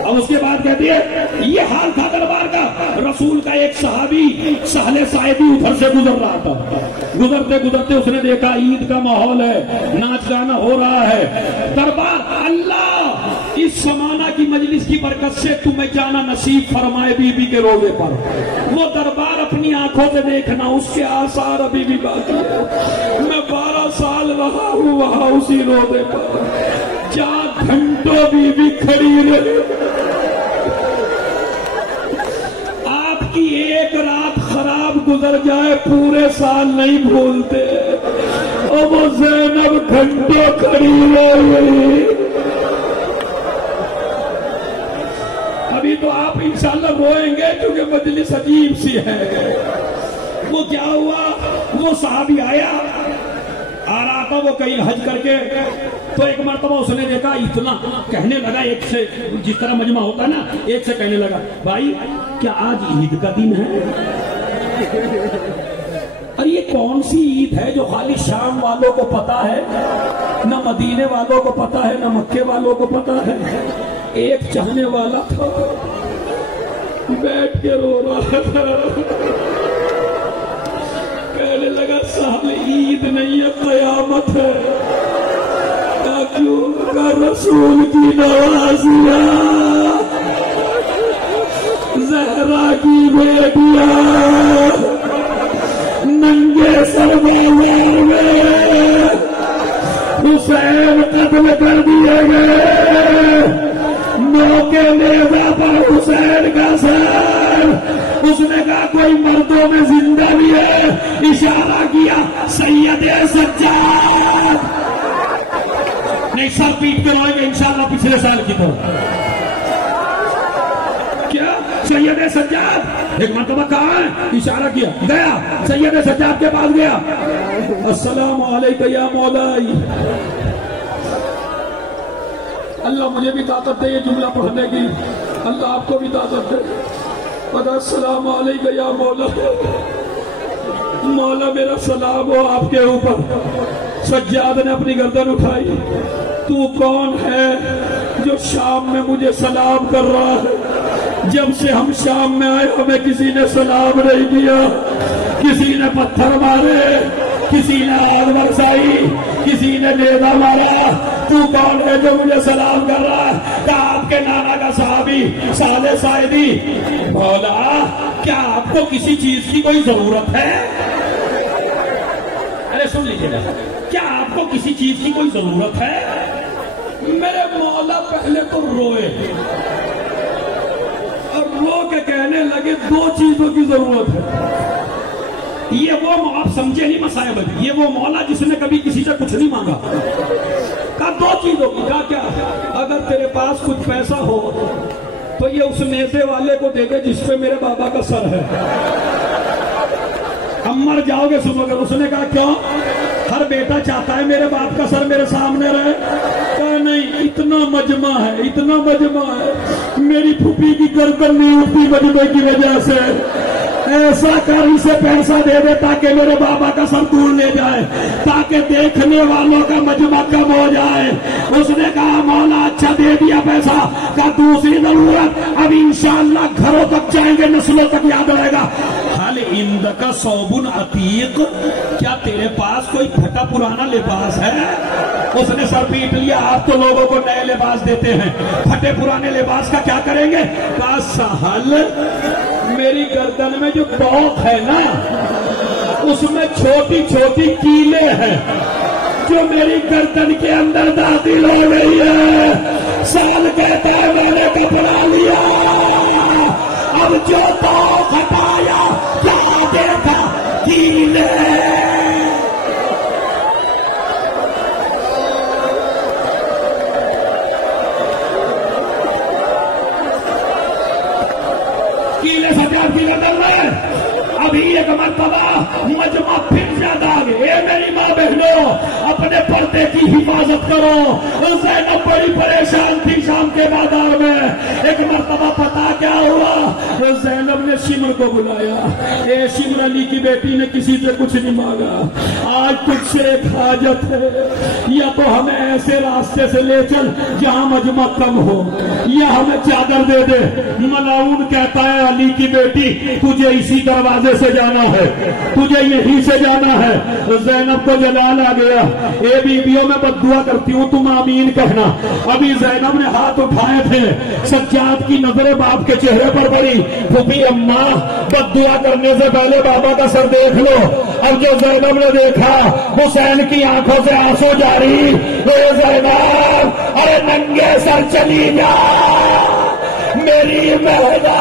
اور اس کے بعد کہتی ہے یہ حال تھا دربار کا. رسول کا ایک صحابی سہل ساعدی ادھر سے گزر رہا تھا. گزرتے گزرتے اس نے دیکھا عید کا ماحول ہے، ناچ گانا ہو رہا ہے. دربار اللہ اس سمانہ کی مجلس کی برکت سے تمہیں جانا نصیب فرمائے بی بی کے روزے پر. وہ دربار اپنی آنکھوں سے دیکھنا، اس کے آثار ابھی بھی باقی ہے. میں 12 سال رہا ہوں وہاں اسی روزے پر، 4 گھنٹوں بی بی کھڑی رہی. آپ کی ایک رات خراب گزر جائے پورے سال نہیں بھولتے. اور وہ زینب گھنٹوں کھڑی رہی. ابھی تو آپ انشاءاللہ روئیں گے کیونکہ مجلس عجیب سی ہے. وہ کیا ہوا، وہ صحابی آیا آ رہا تھا وہ کہیں حج کر کے، تو ایک مرتبہ اس نے دیکھا اتنا کہنے لگا ایک سے، جس طرح مجمع ہوتا ہے نا، ایک سے کہنے لگا بھائی کیا آج عید کا دن ہے؟ اور یہ کون سی عید ہے جو خالی شام والوں کو پتا ہے، نہ مدینے والوں کو پتا ہے، نہ مکے والوں کو پتا ہے. ایک چاہنے والا تھا بیٹھ کے رو رہا تھا، کہنے لگا صاحب عید نہیں ہے قیامت ہے. کیوں کا رسول کی نوازیاں زہرا کی بیٹیاں ننگے سر بازار میں حسین قتل کر دیے گئے. موقع نیزہ پر حسین کا سر. اس نے کہا کوئی مردوں میں زندہ بھی ہے، اشارہ کیا سید سجاد. نہیں سر پیٹ کے روئیں گے انشاءاللہ پچھلے سال کی طرح. کیا سید سجاد ایک مرتبہ کہا ہے، اشارہ کیا، گیا سید سجاد کے پاس گیا. السلام علیکم یا مولائی. اللہ مجھے بھی طاقت دے یہ جملہ پڑھنے کی، اللہ آپ کو بھی طاقت دے. السلام علیکم یا مولا. مولا میرا سلام ہو آپ کے اوپر. سجاد نے اپنی گردن اٹھائی. تو کون ہے جو شام میں مجھے سلام کر رہا ہے؟ جب سے ہم شام میں آئے ہمیں کسی نے سلام نہیں کیا. کسی نے پتھر مارے، کسی نے آگ برسائی، کسی نے نیزہ مارا. تو کون ہے جو مجھے سلام کر رہا ہے؟ کہا آپ کے نانا کا صحابی سہل ساعدی. مولا کیا آپ کو کسی چیز کی کوئی ضرورت ہے؟ ارے سن لیجیے نا، کیا آپ کو کسی چیز کی کوئی ضرورت ہے؟ میرے مولا پہلے تو روئے اور رو کے کہنے لگے 2 چیزوں کی ضرورت ہے. یہ وہ آپ سمجھے نہیں مسائب، یہ وہ مولا جس نے کبھی کسی سے کچھ نہیں مانگا. کہا 2 چیزوں کی. کہا کیا؟ اگر تیرے پاس کچھ پیسہ ہو تو یہ اس اس نیزے والے کو دے دے جس پہ میرے بابا کا سر ہے. ہم مر جاؤ گے سنو گے. اس نے کہا کیوں؟ ہر بیٹا چاہتا ہے میرے باپ کا سر میرے سامنے رہے. کہا نہیں، اتنا مجمع ہے، اتنا مجمع ہے، میری پھوپھی کی گردن نہیں اٹھتی مجمع کی وجہ سے. ایسا کر اسے پیسہ دے دے تاکہ میرے بابا کا سر دور لے جائے، تاکہ دیکھنے والوں کا مجمع کم ہو جائے. اس نے کہا مولا اچھا دے دیا پیسہ. کہا دوسری ضرورت، اب انشاءاللہ گھروں تک جائیں گے، نسلوں تک یاد رہے گا. حل عندک ثوب عتیق، کیا تیرے پاس کوئی پھٹا پرانا لباس ہے؟ اس نے سر پیٹ لیا. آپ تو لوگوں کو نئے لباس دیتے ہیں، پھٹے پرانے لباس کا کیا کریں گے؟ کہا سہل، میری گردن میں جو توق ہے نا اس میں چھوٹی چھوٹی کیلیں ہیں جو میری گردن کے اندر داخل ہو گئی ہے. سہل کہتا ہے میں نے کپڑا لیا، اب جو توق ہٹایا کیا دیکھا؟ کیلیں. ابھی ایک مرتبہ مجمع پھر زیادہ آگے. اے میری ماں بہنوں، اپنے پردے کی حفاظت کرو. زینب بڑی پریشان تھی شام کے بازار میں. ایک مرتبہ پتا کیا ہوا؟ زینب نے شمر کو بلایا. اے شمر، علی کی بیٹی نے کسی سے کچھ نہیں مانگا، آج تجھ سے ایک حاجت ہے، یا تو ہمیں ایسے راستے سے لے چل جہاں مجمع کم ہو، یا ہمیں چادر دے دے. ملعون کہتا ہے علی کی بیٹی تجھے اسی دروازے سے جانا ہے، تجھے یہی سے جانا ہے. زینب کو جلال آ گیا. اے بیویوں میں بد دعا کرتی ہوں، تم آمین کہنا. ابھی زینب نے ہاتھ اٹھائے تھے، سجاد کی نظریں باپ کے چہرے پر پڑی. پھوپھی اماں، بد دعا کرنے سے پہلے بابا کا سر دیکھ لو. اب جو زینب نے دیکھا، حسین کی آنکھوں سے آنسو جاری. اے زینب، ارے ننگے سر چلی جا میری بہنا.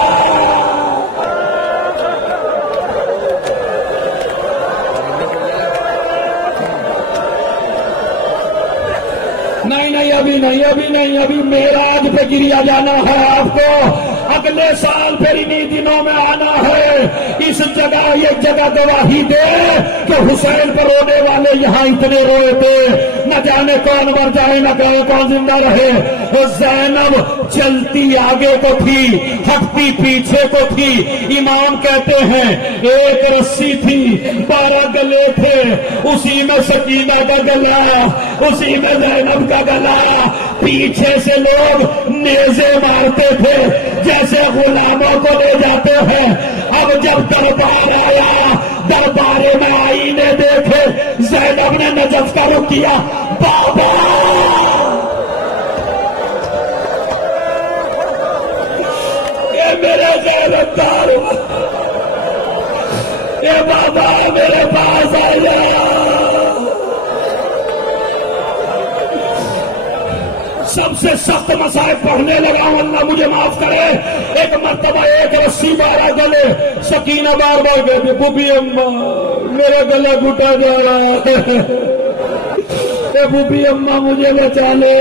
نہیں، ابھی نہیں، ابھی نہیں، ابھی معراج پہ گریا جانا ہے آپ کو. اگلے سال پھر انہی دنوں میں آنا ہے. اس جگہ یہ جگہ گواہی دے کہ حسین پر رونے والے یہاں اتنے روئے تھے. نہ جانے کون مر جائے، نہ کون زندہ رہے. زینب چلتی آگے کو تھی، ہٹتی پیچھے کو تھی. امام کہتے ہیں ایک رسی تھی، 12 گلے تھے، اسی میں سکینہ کا گلا، اسی میں زینب کا گلا. پیچھے سے لوگ نیزے مارتے تھے جیسے غلاموں کو لے جاتے ہیں. اب جب دربار آیا، دربارے میں آئینے دیکھے، زینب نے نجف کا رخ کیا. بابا یہ میرے زینب دار، اے بابا میرے پاس آیا. سب سے سخت مصائب پڑھنے لگا، اللہ مجھے معاف کرے. ایک مرتبہ ایک رسی 12 گلے. سکینہ بار بار کہتے بوبی اماں میرا گلا گھٹا جا رہا ہے، اے بوبی اماں مجھے بچا لے،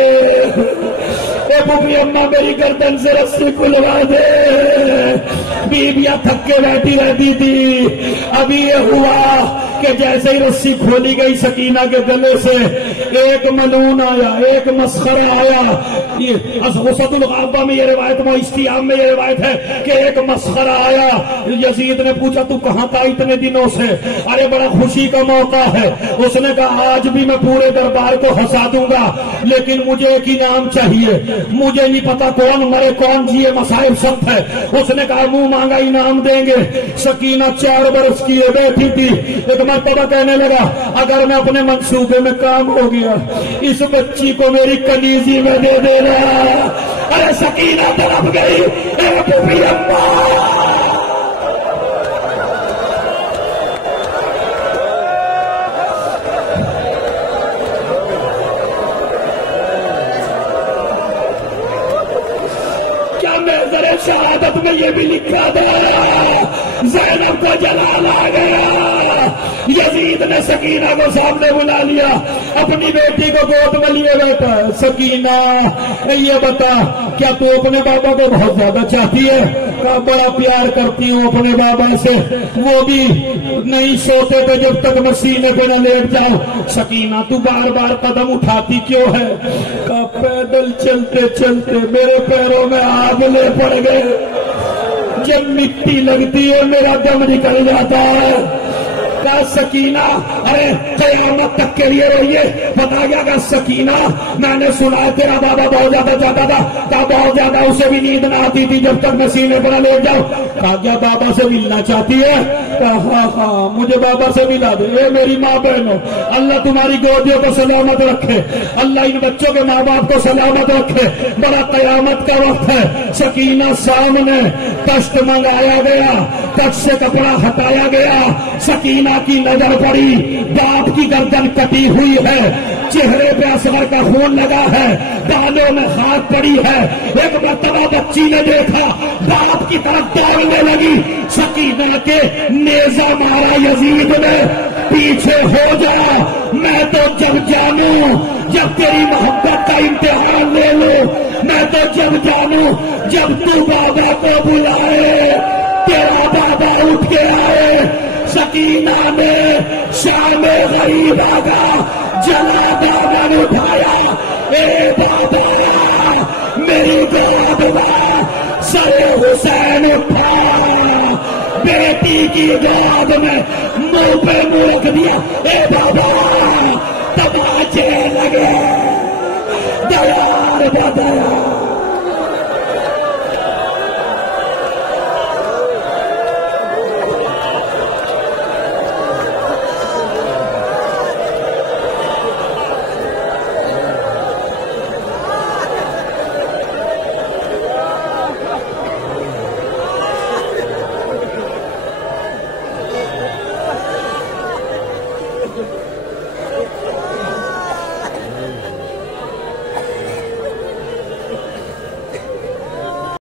اے بوبی اماں میری گردن سے رسی کھلوا دے. بیویاں تھک کے بیٹھی رہتی تھی. ابھی یہ ہوا کہ جیسے ہی رسی کھولی گئی سکینہ کے گلے سے، ایک ملعون آیا، ایک مسخرہ آیا. وسط الغابہ میں یہ روایت، اشتیام میں یہ روایت ہے کہ ایک مسخرہ آیا. یزید نے پوچھا تو کہاں تھا اتنے دنوں سے؟ ارے بڑا خوشی کا موقع ہے. اس نے کہا آج بھی میں پورے دربار کو ہنسا دوں گا، لیکن مجھے ایک انعام چاہیے. مجھے نہیں پتا کون مرے کون جیے، مسائب سخت ہے. اس نے کہا منہ مانگا انعام دیں گے. سکینہ 4 برس کی بیٹھی تھی. ایک مرتبہ کہنے لگا اگر میں اپنے منصوبے میں کام ہو گیا، اس بچی کو میری کنیزی میں دے دینا. ارے سکینہ تڑپ گئی. اے بوبی اماں، شہادت میں یہ بھی لکھا تھا زینب کو جلال آ گیا. یزید نے سکینہ کو سامنے بلا لیا, اپنی بیٹی کو گود میں لیے بیٹھا. سکینہ یہ بتا کیا تو اپنے بابا کو بہت زیادہ چاہتی ہے؟ کہا بڑا پیار کرتی ہوں اپنے بابا سے, وہ بھی نہیں سوتے تھے جب تک میں سینے پہ نہ لیٹ جاؤں. سکینہ تو بار بار قدم اٹھاتی کیوں ہے؟ کہا پیدل چلتے چلتے میرے پیروں میں آگ لے پڑ گئے, جب مٹی لگتی ہے میرا دم نکل جاتا ہے. کہا سکینہ ارے قیامت تک کے لیے رہیے. بتا گیا کہ سکینہ میں نے سنا ہے تیرا بابا بہت زیادہ جاتا تھا. کہا بہت زیادہ, اسے بھی نیند نہ آتی تھی جب تک میں سینے پر لے جاؤں. کہا کیا بابا سے ملنا چاہتی ہے؟ کہا ہاں مجھے بابا سے ملا دے. اے میری ماں بہنوں, اللہ تمہاری گودیوں کو سلامت رکھے, اللہ ان بچوں کے ماں باپ کو سلامت رکھے. بڑا قیامت کا وقت ہے. سکینہ سامنے تشت منگایا گیا, تشت سے کپڑا ہٹایا گیا. سکینہ کی نظر پڑی, باپ کی گردن کٹی ہوئی ہے, چہرے پہ اصغر کا خون لگا ہے, بالوں میں خاک پڑی ہے. ایک مرتبہ بچی نے دیکھا, باپ کی طرف دوڑنے لگی. سکینہ کے نیزہ مارا یزید نے, پیچھے ہو جا, میں تو جب جانوں جب تیری محبت کا امتحان لے لوں, میں تو جب جانوں جب تو بابا کو بلائے, تیرا بابا اٹھ کے آئے. سکینہ نے شام غریبہ کا جلا دامن اٹھایا. اے بابا میری گود میں سر حسین اٹھا, بیٹی کی گود میں منہ پہ منہ رکھ دیا. اے بابا تماچے لگے, دیار بدیا.